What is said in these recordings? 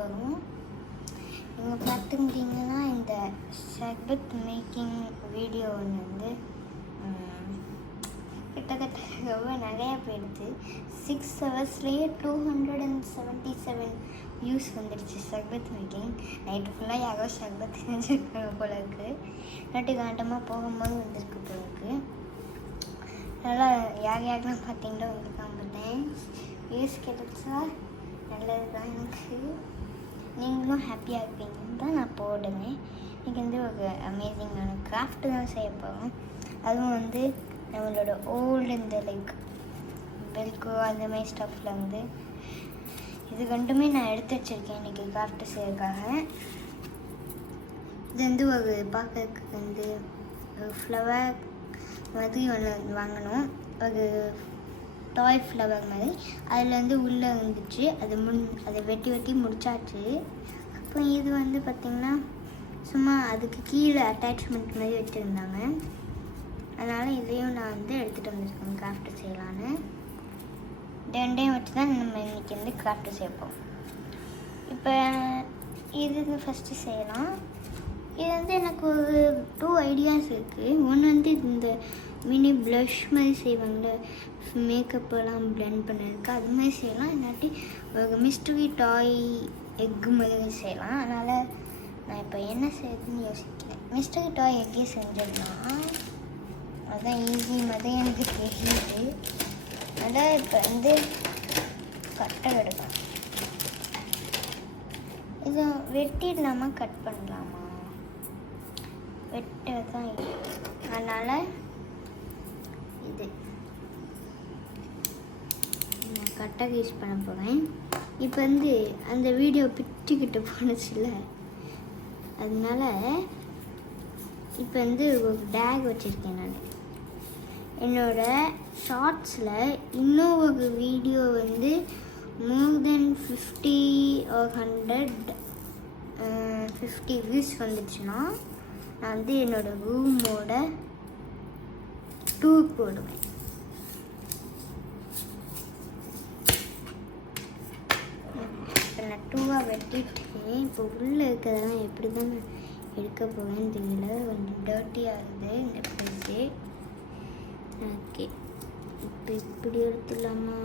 போகிறோம். இங்கே பார்த்துக்கிட்டிங்கன்னா இந்த சர்பத் மேக்கிங் வீடியோ ஒன்று வந்து கிட்டத்தட்ட ரொம்ப நிறையா போயிடுச்சு. 6 ஹவர்ஸ்லேயே 277 வியூஸ் வந்துடுச்சு சர்பத் மேக்கிங். நைட்டு ஃபுல்லாக யாரோ சர்பத் செஞ்சுருக்காங்க போல இருக்குது. நட்டு காண்டமாக போகும்போது வந்திருக்கு போல இருக்குது. நல்லா யாருக்கெல்லாம் பார்த்தீங்கன்னா உங்களுக்கு பார்த்தேன். வியூஸ் கிடைச்சா நல்லது தான். எனக்கு நீங்களும் ஹாப்பியாக இருப்பீங்கன்னு தான் நான் போடுவேன். இன்றைக்கி வந்து ஒரு அமேசிங்கான கிராஃப்ட்டு தான் செய்ய போகிறோம். அதுவும் வந்து நம்மளோட ஓல்டு இந்த லைக் பெல்கோ அந்த மாதிரி ஸ்டஃப்பில் வந்து இது ரெண்டுமே நான் எடுத்து வச்சுருக்கேன் இன்றைக்கி கிராஃப்ட்டு செய்யறதுக்காக. இது வந்து ஒரு பார்க்கறதுக்கு வந்து ஒரு ஃப்ளவர் மாதிரி ஒன்று வாங்கினோம். ஒரு டாய் ஃப்ளவர் மாதிரி. அதில் வந்து உள்ளே இருந்துச்சு. அதை வெட்டி முடிச்சாச்சு. அப்புறம் இது வந்து பார்த்திங்கன்னா சும்மா அதுக்கு கீழே அட்டாச்மெண்ட் மாதிரி வச்சுருந்தாங்க. அதனால் இதையும் நான் வந்து எடுத்துகிட்டு வந்துருக்கேன் கிராஃப்ட்டு செய்யலான்னு. ரெண்டையும் வச்சு தான் நம்ம இன்றைக்கி வந்து கிராஃப்ட்டு செய்யப்போம். இப்போ இது ஃபஸ்ட்டு செய்யலாம். இது வந்து எனக்கு ஒரு 2 ஐடியாஸ் இருக்குது. ஒன்று வந்து இந்த மினி ப்ளஷ் மாதிரி செய்வாங்கள, மேக்கப்பெல்லாம் பிளெண்ட் பண்ணிருக்கு, அது மாதிரி செய்யலாம். இல்லாட்டி ஒரு மிஸ்ட்ரி டாய் எக்கு மாதிரி செய்யலாம். அதனால் நான் இப்போ என்ன செய்யுதுன்னு யோசிக்கிறேன். மிஸ்ட்ரி டாய் எக்கே செஞ்சிடலாம், அதுதான் ஈஸி மாதிரி எனக்கு தெரியுது. அதான் இப்போ வந்து கட்டை எடுக்கலாம். இதை வெட்டிடலாமா கட் பண்ணலாமா? வெட்ட தான் அதனால் இது நான் கட்டை யூஸ் பண்ண போகிறேன். இப்போ வந்து அந்த வீடியோ பிச்சுக்கிட்டு போனச்சுல, அதனால இப்போ வந்து ஒரு டேக் வச்சுருக்கேன். நான் என்னோடய ஷார்ட்ஸில் இன்னும் ஒரு வீடியோ வந்து more than 50 or 150 வியூஸ் வந்துடுச்சுன்னா நான் வந்து என்னோடய ரூமோட டூர் போடுவேன். இப்போ நான் 2வாக வெட்டிட்டேன். இப்போ உள்ளே இருக்கிறதெல்லாம் எப்படி தான் எடுக்க போவேன்னு தெரியல. கொஞ்சம் டர்ட்டியாக இருக்குது இந்த பிளேஸு. ஓகே, இப்போ இப்படி எடுத்துடலாமா?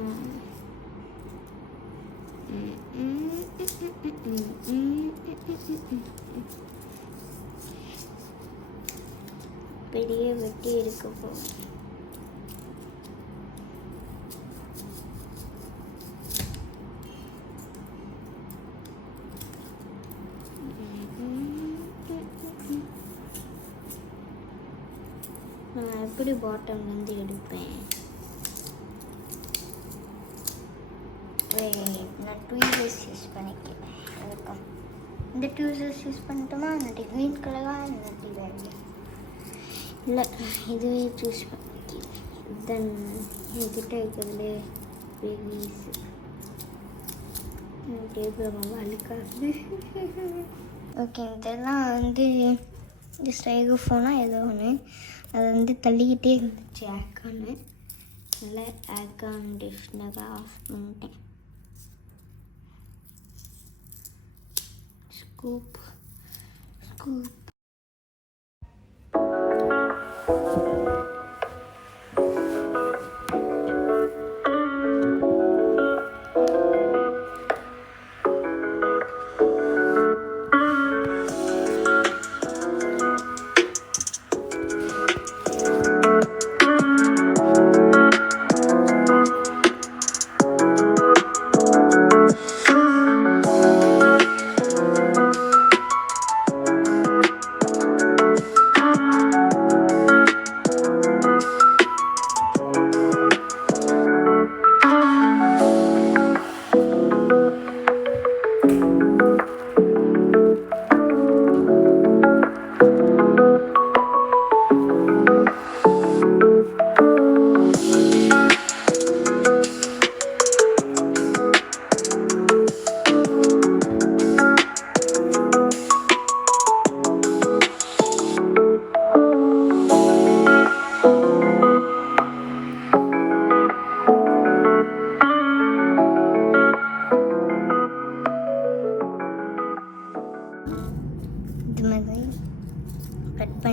பெரிய வெட்டி எடுக்க போகும். நான் எப்படி பாட்டம்லேருந்து எடுப்பேன்? நான் ட்வீசர்ஸ் யூஸ் பண்ணிக்கிறேன். அதுக்கும் இந்த ட்வீசர்ஸ் யூஸ் பண்ணிட்டோமா? இல்லாட்டி க்ரீன் கலராக இல்லாட்டி வேறு இல்லை, இதுவே சூஸ் பண்ணிக்கிறேன். தென் என்கிட்ட இருக்கிறதுலே பேபீஸ் டேபிள் ரொம்ப அழுக்காது. ஓகே, இதெல்லாம் வந்து இந்த ஸ்டைகு ஃபோனாக ஏதோ ஒன்று அதை வந்து தள்ளிக்கிட்டே இருந்துச்சு ஏக்கான்னு. நல்லா ஏக்கான் டிஷ்னராக ஆஃப் பண்ணிட்டேன். ஸ்கூப்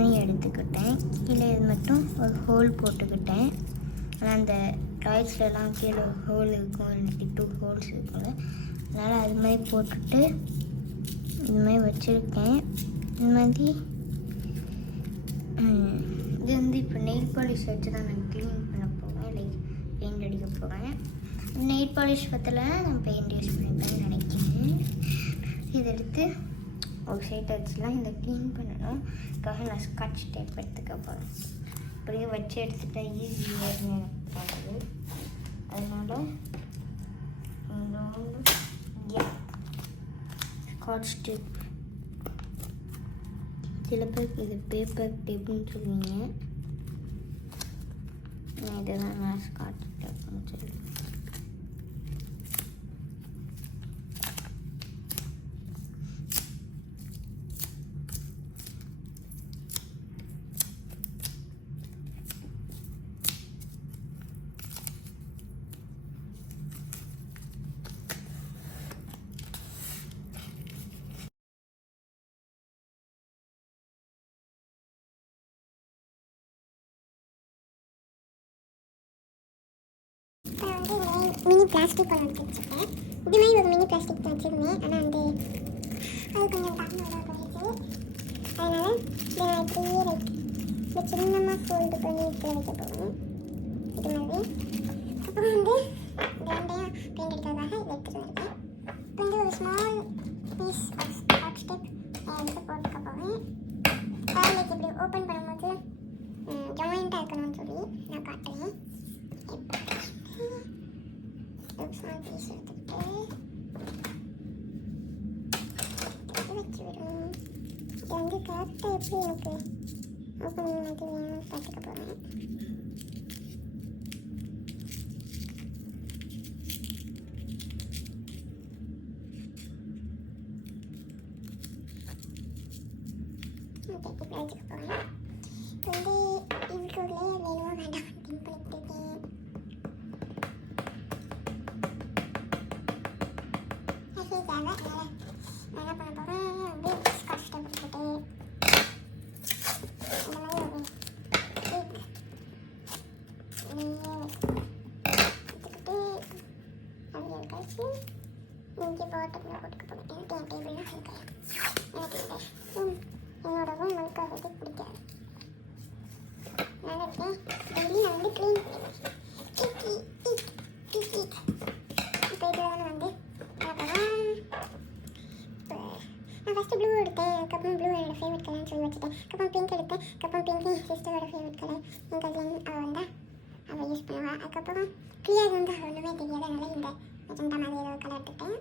மாதிரி எடுத்துக்கிட்டேன். கீழே இது மட்டும் ஒரு ஹோல் போட்டுக்கிட்டேன். ஆனால் அந்த டாய்ஸ்லாம் கீழே ஹோல் இருக்கும், இல்லாட்டி 2 ஹோல்ஸ் இருக்கும்ல, அதனால் அது மாதிரி போட்டுட்டு இது மாதிரி வச்சுருக்கேன். இது மாதிரி இது வந்து இப்போ நெயில் பாலிஷ் வச்சு தான் நான் க்ளீன் பண்ண போவேன், லைக் பெயிண்ட் அடிக்க போகிறேன். நெயில் பாலிஷ் பற்றில நான் பெயிண்ட் யூஸ் பண்ணிப்பேன்னு நினைக்கிறேன். இதை எடுத்து ஒரு சைட் வச்சுலாம் இதை க்ளீன் பண்ணணும். அதுக்காக நான் ஸ்காட்ச் டேப் எடுத்துக்க போகிறேன். அப்படியே வச்சு எடுத்துட்டா ஈஸியாக எனக்கு அதனால் ஸ்காட்ச் டேப். சில பேருக்கு இது பேப்பர் டேப்புன்னு சொல்லுவீங்க, இதெல்லாம் நான் ஸ்காட்ச் டேப்னு சொல்லுவேன். மினி பிளாஸ்டிக் ஒன்று எடுத்து வச்சுருக்கேன். இது மாதிரி ஒரு மினி பிளாஸ்டிக் தான் வச்சுருந்தேன், ஆனால் வந்து அது கொஞ்சம் டேமேஜாக போயிடுச்சு. அதனால் இதை நான் இப்படியே இந்த சின்னமாக ஃபோல்டு பண்ணி இப்படி வைக்க போகிறேன். இது மாதிரி அப்புறம் வந்து ரெண்டையாக பெயிண்ட் அடிக்கிறதுக்காக இதை எடுத்துகிட்டு வந்திருக்கேன். இப்போ வந்து ஒரு small piece of scotch tape எடுத்து போட்டுக்க போகிறேன். லைக் இப்படி ஓப்பன் பண்ணும்போது ஜாயிண்ட்டாக இருக்கணும்னு சொல்லி நான் காட்டுறேன். ஸ்மால் பீஸ் எடுத்துக்கிட்டு வச்சு விடணும். இது வந்து கரெக்டாக எப்படி எனக்கு ஓப்பனிங் மாதிரி வேணும்னு பார்த்துக்க போகிறேன். ஓகே, இப்படி வச்சுக்க போகிறேன். இப்போ வந்து இதுக்கு ஒரு லேயர் வேணுமா வேண்டாம் திங்க் பண்ணிட்டு இருக்கேன். தேவை அதனால் நான் என்ன பண்ண போகிறேன், அப்படியே ஸ்காட்ச் டேப் போட்டு இந்த மாதிரி ஒரு எடுத்துக்கிட்டு அப்படியே கழிச்சு இங்கே பாட்டத்தில் போட்டுக்க போகிறேன். எனக்கு என் டேபிள்லாம் இருக்கலாம். எனக்கு இந்த ரூம் என்னோட ரூம் வந்து அதுக்கு பிடிக்காது. நல்லா இருக்கேன். டெய்லி நான் வந்து க்ளீன் பண்ணுவேன். இப்போ இதில் வந்து நான் ஃபஸ்ட்டு ப்ளூ எடுத்தேன். அதுக்கப்புறம் ப்ளூ என்னோடய ஃபேவரட் கலர்னு சொல்லி வச்சுட்டேன். அப்புறம் பிங்க் எடுத்தேன். அதுக்கப்புறம் பிங்க் என் சிஸ்டரோட ஃபேவரட் கலர். என் கசின் அவள் வந்தால் அவள் யூஸ் பண்ணுவாள். அதுக்கப்புறம் கிளியர் வந்து ஒன்றுமே தெரியாது, அதனால் இந்த மெஜந்தா மாதிரி ஏதோ கலர் எடுத்துட்டேன்.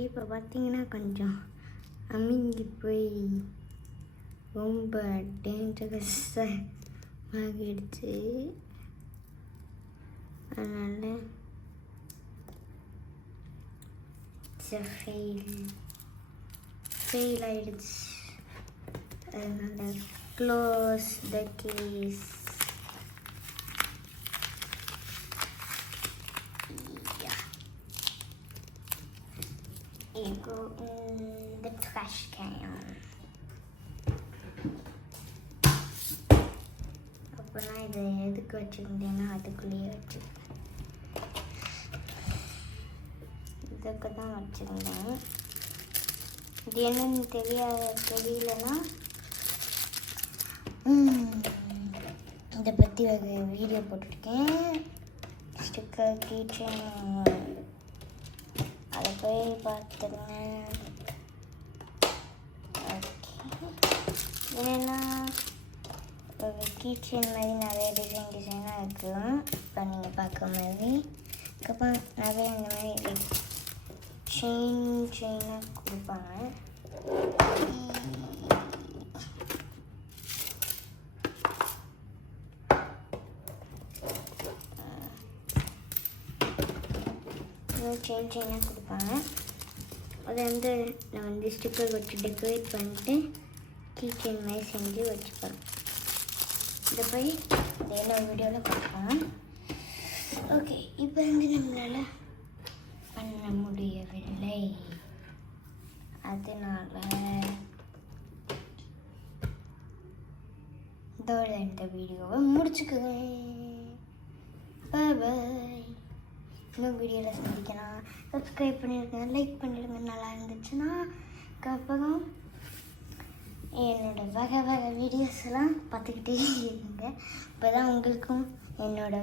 இப்போ பார்த்தீங்கன்னா கொஞ்சம் அமுங்கி போய் ரொம்ப டேஞ்சரஸாக ஆகிடுச்சு. அதனால் ஃபெயில் ஆயிடுச்சு. அதனால close the case. You go in the trash can. அப்போனா இதை எதுக்கு வச்சுருந்தேன்னா அதுக்குள்ளேயே வச்சுருக்கேன். இதுக்கு தான் வச்சுருந்தேன். இது என்னன்னு தெரியலன்னா இதை பற்றி ஒரு வீடியோ போட்டிருக்கேன். ஸ்டிக்கர் கீச்செயின், அதை போய் பார்த்துருங்க. ஓகே, என்னென்னா ஒரு கீச்செயின் மாதிரி நிறைய டிசைனாக இருக்கும். இப்போ நீங்கள் பார்க்குற மாதிரி அதுக்கப்புறம் நிறைய இந்த மாதிரி செயினாக கொடுப்பாங்க. செயினாக கொடுப்பாங்க. அதை வந்து நான் வந்து ஸ்டிக்கர் வச்சு டெக்கரேட் பண்ணிட்டு கீச்செயின் மாதிரி செஞ்சு வச்சுப்பேன். இதை போய் எல்லா வீடியோவில் பார்க்கலாம். ஓகே, இப்போ வந்து நம்மளால் பண்ண முடியவில்லை. அதனால் இதோட இந்த வீடியோவை முடிச்சுக்குவேன். பாய். இன்னும் வீடியோவில் சந்திக்கலாம். சப்ஸ்கிரைப் பண்ணிடுங்க, லைக் பண்ணிடுங்க. நல்லா இருந்துச்சுன்னா அப்புறம் என்னோட வகை வீடியோஸ் எல்லாம் பார்த்துக்கிட்டே இருங்க. இப்போ தான் உங்களுக்கும் என்னோட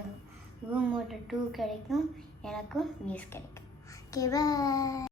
ரூமோட 2 கிடைக்கும், எனக்கும் வியூஸ் கிடைக்கும். ஓகே, பாய்.